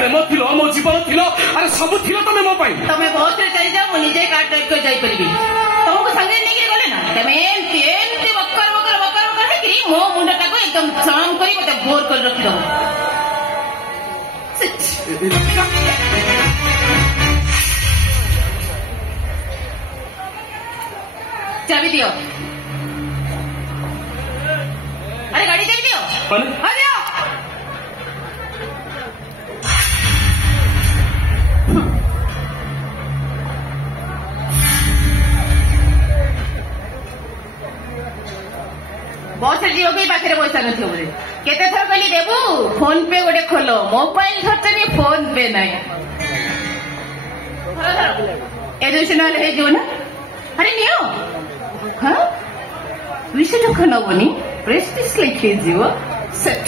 प्रेम थिलो मो जीवन थिलो अरे सब थिलो तमे मो पाई तमे बहुत चली जाओ निजे कार ड्राइव कर जाई परिबी तुमको संगे नहीं गले ना तमे एमती बकर है कि मो मुंडा को एकदम शाम करी मते बोर कर रखी दो चाबी दियो अरे गाड़ी चाबी दियो हाँ दियो बहुत जी हो गई पाखे पैसा नथियो बोले केते थर कहली देबू फोन पे गोटे खोलो मोबाइल खर्च भी फोन पे नहीं एजुकेशनल है जो ना अरे नियो हाँ 200 टका नबनी प्रेस्टिज लिखे जीव सेट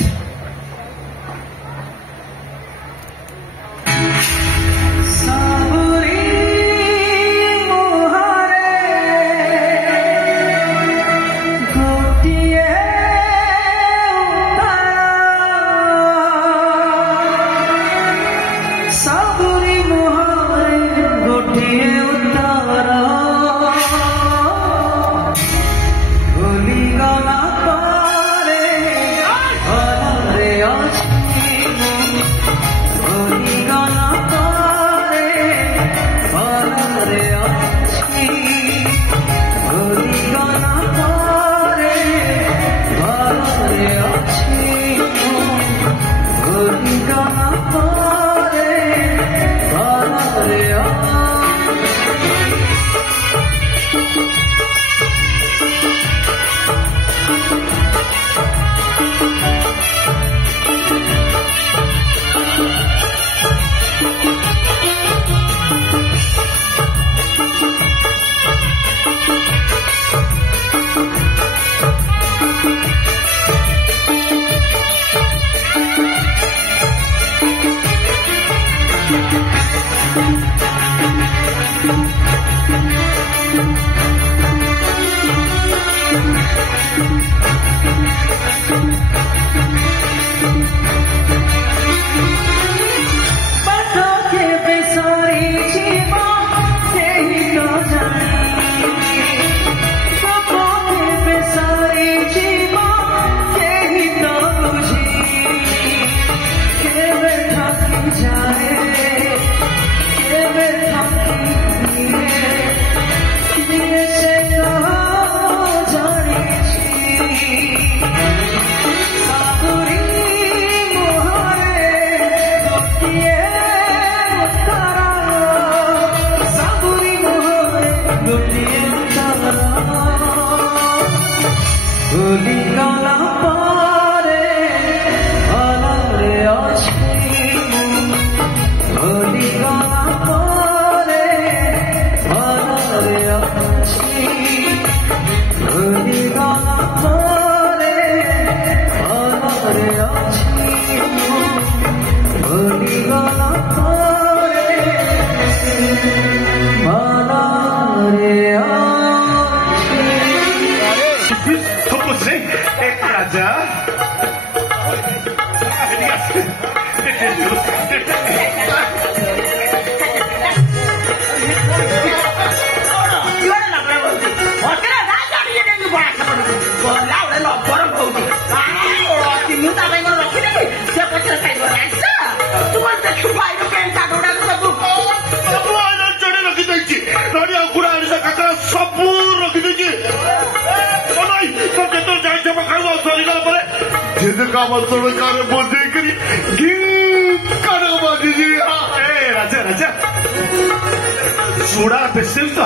चूड़ा बेसिल तो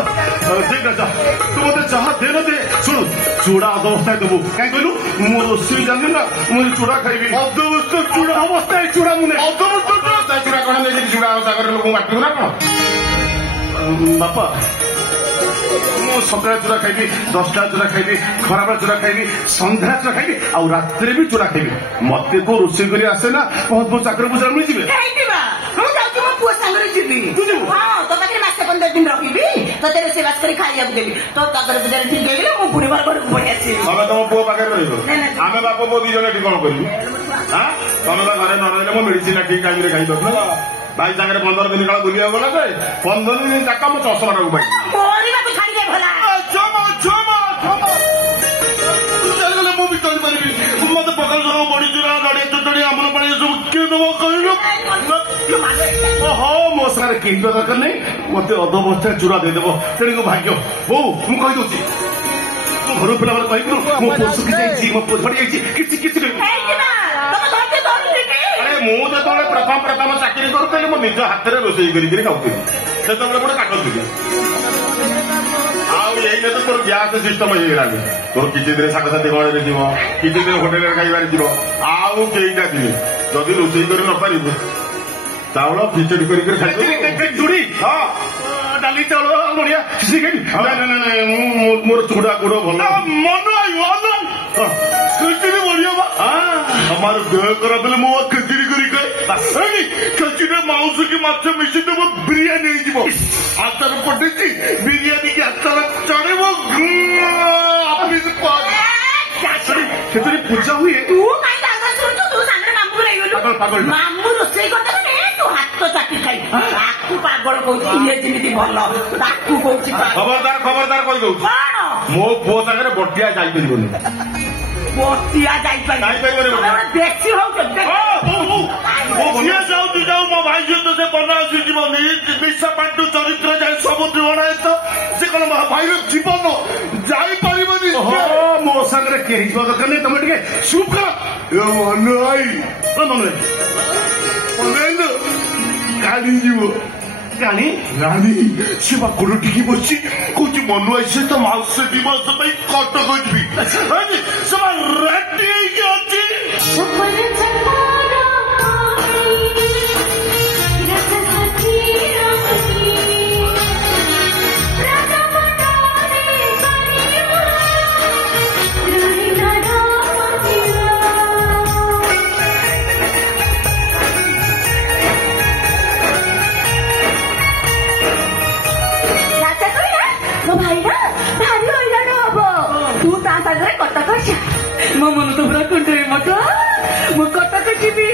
ठीक है तू मत चाह दे न दे सुन चूड़ा अवस्था देबू कहीं कहलु मो रोसी जानी ना मुझे चूड़ा खाइबी अदवस्थ चूड़ा अवस्था चूड़ा मुने अदवस्थ चूड़ा कोन ले चूड़ा अवस्था कर लोक माटू ना कोन बापा मो सकाळ चूड़ा खाइबी 10टा चूड़ा खाइबी खराब चूड़ा खाइबी संध्या चूड़ा खाइबी आ रात्रि भी चूड़ा खाइबी मते को रोसी करी आसे ना बहुत बहुत चाकर बुझा मिल जिवे खाइबा हम जाऊ मो पुआ संगरे जिबी तू हां तो बाकी मासे 15 दिन रखिबी तो तेरे सेवा करी खाइया देबी तो चाकर बुझा ठीक गेले मो पुनी बार घर को पड़ी आसी हम तो पुआ पाकर रहइबो आमे बाप बो दी जने कोन करिबी ତମେ ତ ଘରେ ନ ରହିଲେ ମୋ ମେଡିସିନ ଠିକ ଟାଇମରେ ଖାଇପାରୁନ। ଭାଇ ସାଙ୍ଗରେ 15 ଦିନ କାଳ ବୁଲିବାକୁ ଗଲା ଯେ 15 ଦିନ ଯାକ ମୋ ଚଷମାଟାକୁ ପାଇ ଚାଲିଗଲେ ମୁଁ ବି ଚଳିପାରିବି। ମତେ ପକାଳ ସବୁ ବଢିଚୁରା ନଡିଆ ଚଟଣି ଆମ୍ବୁଲ ପାଣି ସବୁ କିଏ ଦେବ କହିଲୁ? ହଁ ମୋ ସାଙ୍ଗରେ କେହି ଯିବା ଦରକାର ନାହିଁ। ମତେ ଅଧବସ୍ଥାରେ ଚୂଡା ଦେଇଦେବ। ତେଣିକ ଭାଗ୍ୟ ବୋଉ ମୁଁ କହିଦଉଛି ଘର ପିଲାମାନେ କହିବୁ ମୋ ପୁଅ ଶୁଖି ଯାଇଛି ମୋ ପୁଅ ଝଡି ଯାଇଛି କିଛି କିଛି ଆରେ ମୁଁ ଯେତେବେଳେ ପ୍ରଥମ ଚାକିରି କରୁଥିଲି ମୁଁ ନିଜ ହାତରେ ରୋଷେଇ କରିକିରି ଖାଉଥିଲି। ସେତେବେଳେ ଗୋଟେ କାଟୁଥିଲି। ଆଉ ଏଇନେ ତ ତୋର ଗ୍ୟାସ ସିଷ୍ଟମ ହେଇଗଲାଣି। ତୋର କିଛି ଦିନ ସାଙ୍ଗସାଥି ଗହଳରେ ଯିବ କିଛି ଦିନ ହୋଟେଲରେ ଖାଇବାରେ ଯିବ ଆଉ କେଇଟା ଦିନ ଯଦି ରୋଷେଇ କରି ନ ପାରିବୁ ଚାଉଳ ଖିଚୁଡି କରିକି ଖାଇବି। ହଁ ଡାଲି ଚାଉଳ ବଢିଆ ମୋର ଚୁଡା ଗୁଡ ଭଲ ମନ ଖିଚୁଡି ବଢିଆ আমার দেহ খারাপ হলে ମୁଁ ଖିଚୁଡି କରି ଖାଏ। ଖିଚୁଡିରେ ମାଉସ କି ମାଛ ମିଶି ଦେବ ବିରିୟାନୀ ହେଇଯିବ। ହାତର ପଟେଇଛି ବିରିୟାନୀ କି ହାତର ଚଢିବ ସେଥିରେ ପୂଜା ହୁଏ। ମାମୁ ରୋଷେଇ କରିଦେଲେ ତୁ ହାତ ଚାଟି ଖାଇ ତାକୁ ପାଗଳ କହୁଛି ଇଏ ଯେମିତି ଭଲ ତାକୁ କହୁଛି ଖବରଦାର କହିଦଉଛି ମୋ ପୁଅ ସାଙ୍ଗରେ ବଟିଆ ଯାଇପାରିବନି। ବଟିଆ ଯାଇପାରିବନି ବେଶୀ ହଉଛି ଯାଉ ମୋ ଭାଇ ସହିତ ସେ ବନାରସି ଯିବନି ନିଶା ପାଣ୍ଟୁ ଚରିତ୍ର ଯାଇ ସବୁ ଜୀବନ ସେ କଣ ଭାଇର ଜୀବନ ଯାଇପାରିବନି। ମୋ ସାଙ୍ଗରେ କେହି ଯିବା ଦରକାର ନାହିଁ। ତମେ ଟିକେ ଚୁପ୍ କର। ଗାଡି ଯିବ ରାଣୀ ରାଣୀ ସେ ବା ଗୋଡ ଟିକି ବସିଛି କହୁଛି ମନୁଆ ସହିତ ମାଉସ 2 ମାସ ପାଇଁ କଟକ ଯିବି। ସେ ବା ରେଡି ହେଇକି ଅଛି। ମୋ ମନ ତ ପୁରା କୁଣ୍ଡେଇ ମତ ମୁଁ କଟକ ଯିବି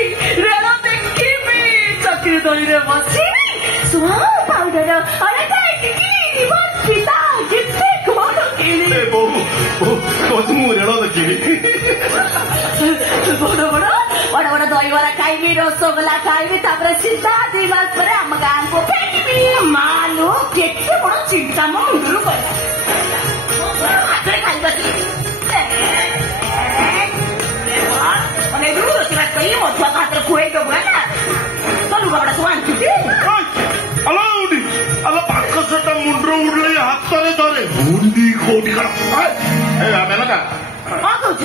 ରେଳ ଦେଖିବି ଚକିରି ଦୋଳିରେ ବସିବି ସୁହା ପାଉଡର ମୁଁ ରେଳ ଦେଖିବି ବଡ ବଡ ଦହିବରା ଖାଇବି ରସଗୋଲା ଖାଇବି ତାପରେ ସିଧା 2 ମାସ ପରେ ଆମ ଗାଁକୁ ଫେରିବି। ମାଲୋ କେତେ ବଡ ଚିନ୍ତା ମୋ ମୁଣ୍ଡରୁ କଲା ହାତରେ ଖାଇବା ମଧୁଆ ହାତରେ ଖୁଆଇ ଦବୁ ହେଲା ତ ଲୁଗାପଟା ସବୁ ଆଣିଛୁ ପାଖ ସେଟା ମୁଣ୍ଡ ଉଡେଇ ହାତରେ ଧରେ ବୁନ୍ଦି କୋଉଠି କଣ ମେନକା କଣ କହୁଛ?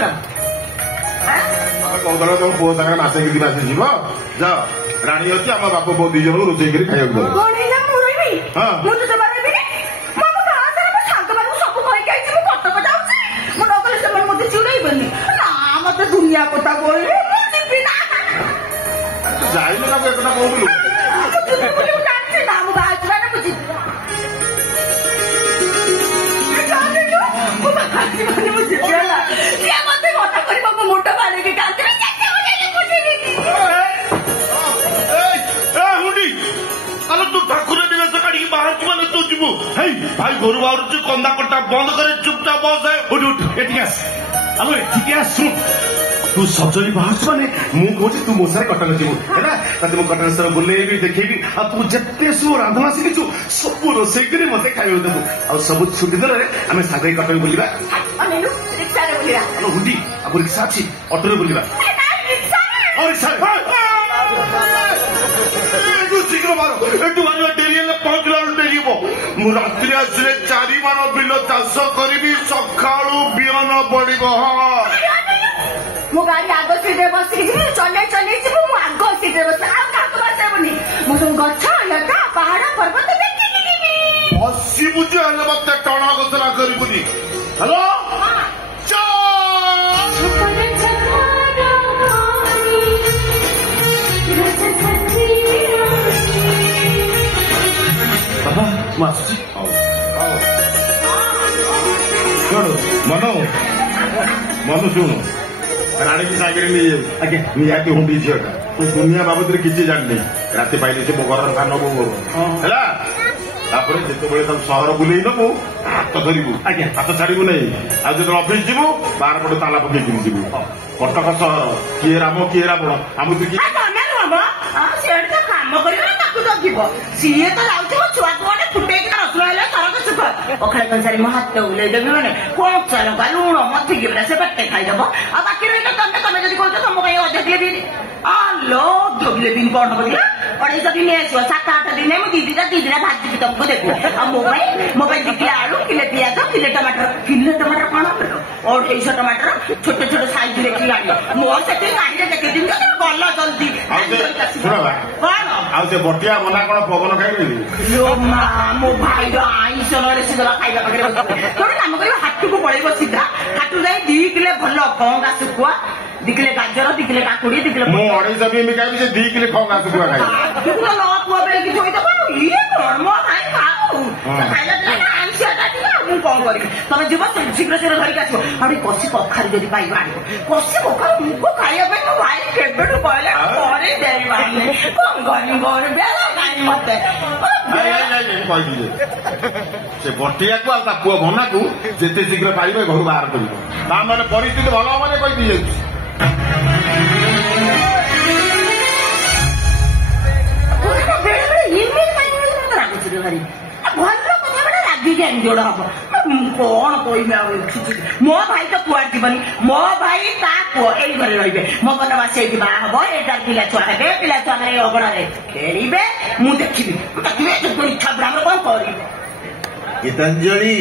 କହୁଥିଲା ତମ ପୁଅ ସାଙ୍ଗରେ ମାସେ କି 2 ମାସ ଯିବ ଯାଅ ରାଣୀ ଅଛି ଆମ ବାପ ବୋଉ 2 ଜଣଙ୍କୁ ରୋଷେଇ କରି ଖାଇବାକୁ ଦେବ। କଣ ହେଲା ମୁଁ ରହିବି ମୁଁ ତ ଜମା ରହିବିନି। ମୁଁ ଆମ ଗାଁ ସାରା ମୋ ସାଙ୍ଗମାନଙ୍କୁ ସବୁ କହିକି ଆଇଛି ମୁଁ କଟକ ଯାଉଛି। ମୁଁ ନ ଗଲେ ସେମାନେ ମତେ ଚିଡେଇବେନି ନା ମତେ ଦୁନିଆ କଥା କହିଲେ ମୁଁ ଯିବି ନା ଯାଇନୁ ନା ଏକଥା କହୁଥିଲୁ ଜାଣିଛି ନା ମୁଁ ବାହାରିଛି ମାନେ ମୁଁ ଯିବି ହେଲା ସିଏ ମତେ କଥା କରିବାକୁ ମୁଣ୍ଡ ମାରିକି କାନ୍ଦିବି ତୁ ଠାକୁର ନିବେଶ କାଢିକି ବାହାରୁଛୁ ମାନେ ତୁ ଯିବୁ। ହେଇ ଭାଇ ଘରୁ ବାହାରୁଛୁ କନ୍ଦା କଟା ବନ୍ଦ କରି ଚୁପଚାପ ବସ ଏଠିକି ଆସ ଆଲୋ ଏଠିକି ଆସ ଶୁଣ ତୁ ସଜରି ବାହାରୁଛୁ ମାନେ ମୁଁ କହୁଛି ତୁ ମୋ ସାଙ୍ଗେ କଟକ ଯିବୁ ହେଲା ତତେ ମୁଁ କଟକ ସହ ବୁଲେଇବି ଦେଖେଇବି ଆଉ ତୁ ଯେତେ ସବୁ ରାନ୍ଧଣା ଶିଖିଛୁ ସବୁ ରୋଷେଇ କରି ମତେ ଖାଇବାକୁ ଦେବୁ ଆଉ ସବୁ ଛୁଟି ଦିନରେ ଆମେ ସାଙ୍ଗ ହେଇ କଟକ ବୁଲିବା। ହୁଣ୍ଡି ଆଉ ରିକ୍ସା ଅଛି ଅଟୋରେ ବୁଲିବା। ଶୀଘ୍ର ମାର ଏଠୁ ବାହାରିବା ଡେରି ହେଲେ ପହଞ୍ଚିଲା ବେଳୁ ଡେରି ହବ। ମୁଁ ରାତିରେ ଆସିଲେ 4 ବାର ବିଲ ଚାଷ କରିବି ସକାଳୁ ବିହନ ପଡିବ। ମୁଁ ଗାଡି ଆଗ ସିଟରେ ବସିକି ଯିବି ଚଲେଇ ଯିବୁ ମୁଁ ଆଗ ସିଟରେ ବସି ଆଉ କାହାକୁ ବସେଇବୁନି। ମୁଁ ସବୁ ଗଛ ଲତା ପାହାଡ ପର୍ବତ ଦେଖିକି ଯିବି। ବସିବୁ ଯେ ହେଲେ ମତେ ଟଣା ଘୋଷଣା କରିବୁନି। ହ୍ୟାଲୋ ବାବା ମୁଁ ଆସୁଛି। ଶୁଣୁ ମନୁ ଶୁଣୁ ରାଣୀ କି ସାଙ୍ଗରେ ନେଇଯାଉ ଆଜ୍ଞା ନିହାତି ହୁଣ୍ଡି ଝିଅଟା ମୁଁ ଦୁନିଆ ବାବଦରେ କିଛି ଜାଣିନି ରାତି ପାଇଲେ ସେ ମୋ ଘରର ସାନ ବୋଉ ହେଲା ତାପରେ ଯେତେବେଳେ ତାକୁ ସହର ବୁଲେଇ ନବୁ ହାତ ଧରିବୁ ଆଜ୍ଞା ହାତ ଛାଡିବୁ ନାହିଁ ଆଉ ଯେତେବେଳେ ଅଫିସ ଯିବୁ 12 ପଟେ ତାଲା ପକେଇକିରି ଯିବୁ କଟକ ସହର କିଏ ରାମ କିଏ ରାବଣ ଆମ ସେଠି ତ କାମ କରିବ ନା ତାକୁ ଜଗିବ ସିଏ ତ ଯାଉଥିବ ଛୁଆକୁ ଗୋଟେ ଫୁଟେଇକି ରସୁଣ ହେଲେ ସରକ ସୁଖ ପଖାଳ କଂସାରୀ ମୋ ହାତ ବୁଲେଇଦେବି ମାନେ କଞ୍ଚା ଲଙ୍କା ଲୁଣ ମଥିକି ସେ ପେଟେ ଖାଇଦବ ଆଉ ବାକି ରହିଲେ ତମେ ଯଦି କହୁଛ ତମ ପାଇଁ ଅଧେ କିଲେ ବିରି ଆଲୋ 2 କିଲେ ବିରି କଣ ହବ 250 ଦିନ ଆସିବ 7-8 ଦିନେ ମୁଁ ଦିଦିଟା ଭାଜିକି ତମକୁ ଦେବି ଆଉ ମୋ ପାଇଁ 2 କିଲେ ଆଳୁ କିଲେ ପିଆଜ କିଲେ ଟମାଟର କଣ 250 ଟମାଟର ଛୋଟ ଛୋଟ ସାଇଜ ଦେଖିକି ଆଣିବ ମୋର ସେଠି ଗାଡିରେ ଦେଖେଇଦିନ ଗଲ ଜଲ୍ଦି ଆଉ ସେ ବଟିଆ ମନା କଣ ପବନ ଖାଇଦେବି ମୋ ଭାଇର ଆଇଁଷ ନହେଲେ ସେ ଦେବା ଖାଇବା ପାଖରେ ତମେ କାମ କରିବ ହାଟକୁ ପଳେଇବ ସିଧା ହାଟକୁ ଯାଇ 2 କିଲେ ଭଲ କଙ୍ଗା ଶୁଖୁଆ 2 କିଲେ ଗାଜର 2 କିଲେ କାକୁଡି 2 କିଲେ ମୁଁ 250 ବି ଖାଇବି ସେ 2 କିଲେ କଙ୍ଗା ଶୁଖୁଆ ଖାଇବି ପୁଅ ବେଳେ କିଛି ହୋଇଥିବ ଇଏ କଣ ମୋ ଭାଇ ଖାଉ ଖାଇଲା ମୁଁ କଣ କରିବି ତମେ ଯିବ ଶୀଘ୍ର ଧରିକି ଆସିବ ଆଉ ଟିକେ କଷି କଖାରୁ ଯଦି ପାଇବ ଆଣିବ କଷି କଖାରୁ ମୁଗ ଖାଇବା ପାଇଁ ମୋ ଭାଇ କେବେଠୁ କହିଲେ ପରେ ଦେଇ ମତେ କହିଥିଲି ସେ ବଟିଆକୁ ଆଉ ତା ପୁଅ ଭନାକୁ ଯେତେ ଶୀଘ୍ର ପାରିବେ ଘରୁ ବାହାର କରିବ ତା ମାନେ ପରିସ୍ଥିତି ଭଲ ହବ ମାନେ କହିଦେଇ ଯାଉଛି ଭାରି ଭଲ କଥା ଗୋଟେ ରାଗିକି ଯୋଡ ହବ କଣ କହିବି ଆଉ ମୋ ଭାଇ ତ କୁଆଡେ ଯିବନି ମୋ ଭାଇ ତା ପୁଅ ଏଇ ଘରେ ରହିବେ ମୋ ବନବାସୀ ଏଇଠି ବାହା ହବ ଏଇଟାର ପିଲା ଛୁଆ ହେବେ ପିଲା ଛୁଆ ମାନେ ଅଗଣାରେ ଖେଳିବେ ମୁଁ ଦେଖିବି ଇଚ୍ଛା ଆମର କଣ କରିବି ଗୀତାଞ୍ଜଳି